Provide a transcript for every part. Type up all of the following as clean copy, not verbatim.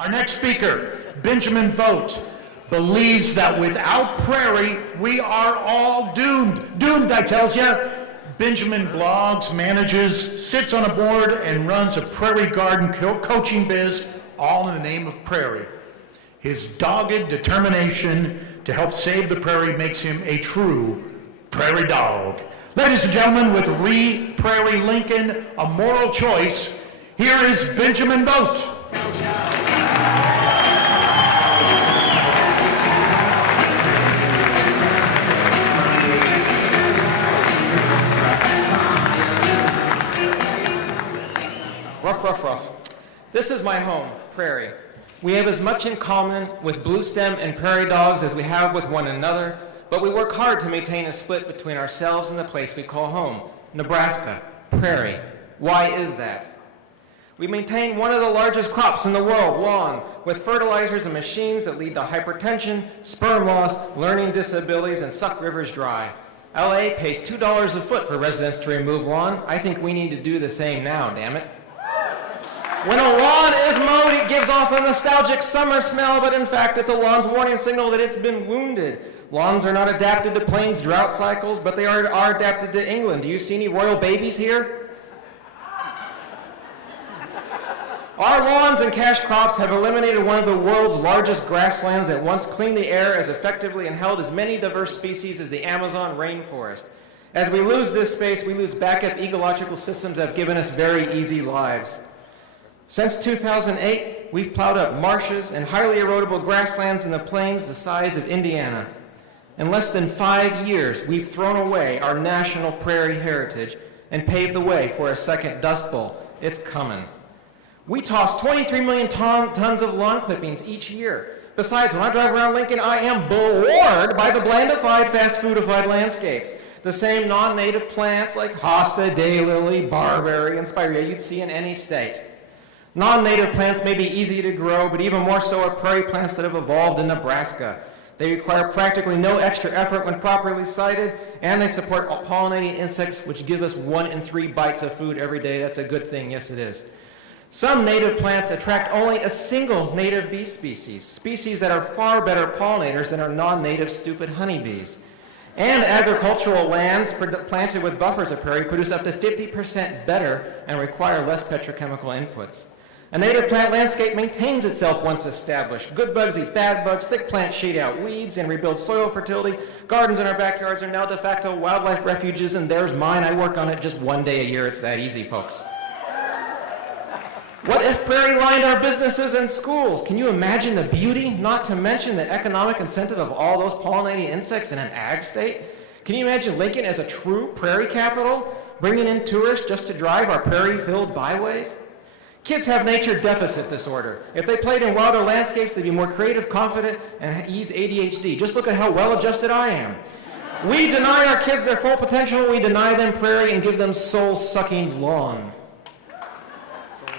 Our next speaker, Benjamin Vogt, believes that without prairie, we are all doomed. Doomed, I tells ya. Benjamin blogs, manages, sits on a board, and runs a prairie garden coaching biz, all in the name of prairie. His dogged determination to help save the prairie makes him a true prairie dog. Ladies and gentlemen, with Prairie Lincoln, a moral choice, here is Benjamin Vogt. Ruff, ruff, ruff. This is my home, Prairie. We have as much in common with blue stem and prairie dogs as we have with one another, but we work hard to maintain a split between ourselves and the place we call home, Nebraska, Prairie. Why is that? We maintain one of the largest crops in the world, lawn, with fertilizers and machines that lead to hypertension, sperm loss, learning disabilities, and suck rivers dry. LA pays $2 a foot for residents to remove lawn. I think we need to do the same now, damn it. When a lawn is mowed, it gives off a nostalgic summer smell, but in fact, it's a lawn's warning signal that it's been wounded. Lawns are not adapted to plains drought cycles, but they are adapted to England. Do you see any royal babies here? Our lawns and cash crops have eliminated one of the world's largest grasslands that once cleaned the air as effectively and held as many diverse species as the Amazon rainforest. As we lose this space, we lose backup ecological systems that have given us very easy lives. Since 2008, we've plowed up marshes and highly erodible grasslands in the plains the size of Indiana. In less than 5 years, we've thrown away our national prairie heritage and paved the way for a second Dust Bowl. It's coming. We toss 23 million tons of lawn clippings each year. Besides, when I drive around Lincoln, I am bored by the blandified, fast foodified landscapes. The same non-native plants like hosta, daylily, barberry, and spirea you'd see in any state. Non-native plants may be easy to grow, but even more so are prairie plants that have evolved in Nebraska. They require practically no extra effort when properly sited, and they support pollinating insects, which give us 1 in 3 bites of food every day. That's a good thing, yes it is. Some native plants attract only a single native bee species that are far better pollinators than our non-native stupid honeybees. And agricultural lands planted with buffers of prairie produce up to 50% better and require less petrochemical inputs. A native plant landscape maintains itself once established. Good bugs eat bad bugs, thick plants shade out weeds and rebuild soil fertility. Gardens in our backyards are now de facto wildlife refuges, and there's mine. I work on it just 1 day a year. It's that easy, folks. What if prairie lined our businesses and schools? Can you imagine the beauty, not to mention the economic incentive of all those pollinating insects in an ag state? Can you imagine Lincoln as a true prairie capital, bringing in tourists just to drive our prairie-filled byways? Kids have nature deficit disorder. If they played in wilder landscapes, they'd be more creative, confident, and ease ADHD. Just look at how well-adjusted I am. We deny our kids their full potential. We deny them prairie and give them soul-sucking lawn.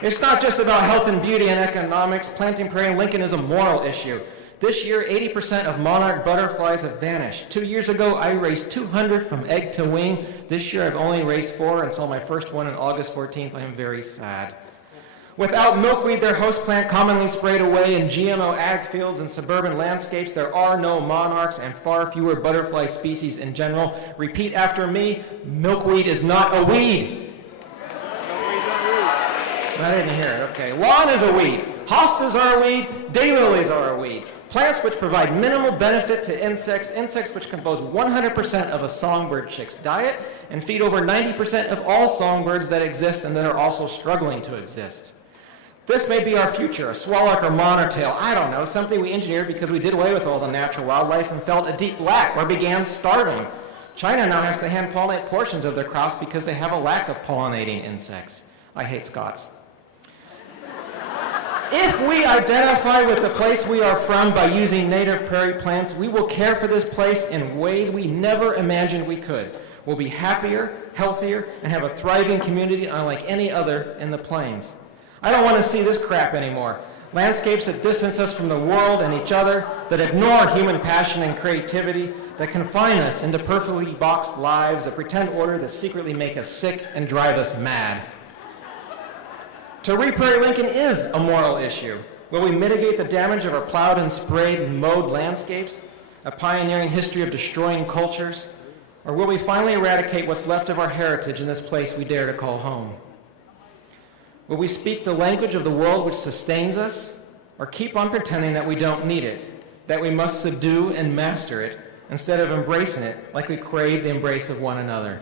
It's not just about health and beauty and economics. Planting prairie in Lincoln is a moral issue. This year, 80% of monarch butterflies have vanished. 2 years ago, I raised 200 from egg to wing. This year, I've only raised 4 and saw my first one on August 14th. I am very sad. Without milkweed, their host plant commonly sprayed away in GMO ag fields and suburban landscapes, there are no monarchs and far fewer butterfly species in general. Repeat after me, milkweed is not a weed. I didn't hear it, okay. Lawn is a weed. Hostas are a weed. Daylilies are a weed. Plants which provide minimal benefit to insects which compose 100% of a songbird chick's diet and feed over 90% of all songbirds that exist and that are also struggling to exist. This may be our future, a swallow or monotail, I don't know, something we engineered because we did away with all the natural wildlife and felt a deep lack or began starving. China now has to hand pollinate portions of their crops because they have a lack of pollinating insects. I hate Scots. If we identify with the place we are from by using native prairie plants, we will care for this place in ways we never imagined we could. We'll be happier, healthier, and have a thriving community unlike any other in the plains. I don't want to see this crap anymore. Landscapes that distance us from the world and each other, that ignore human passion and creativity, that confine us into perfectly boxed lives, that pretend order, that secretly make us sick and drive us mad. To Prairie Lincoln is a moral issue. Will we mitigate the damage of our plowed and sprayed and mowed landscapes, a pioneering history of destroying cultures? Or will we finally eradicate what's left of our heritage in this place we dare to call home? Will we speak the language of the world which sustains us, or keep on pretending that we don't need it, that we must subdue and master it, instead of embracing it like we crave the embrace of one another?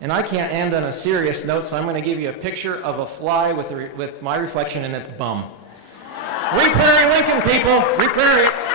And I can't end on a serious note, so I'm going to give you a picture of a fly with my reflection in its bum. Re-Prairie Lincoln, people! Re-Prairie!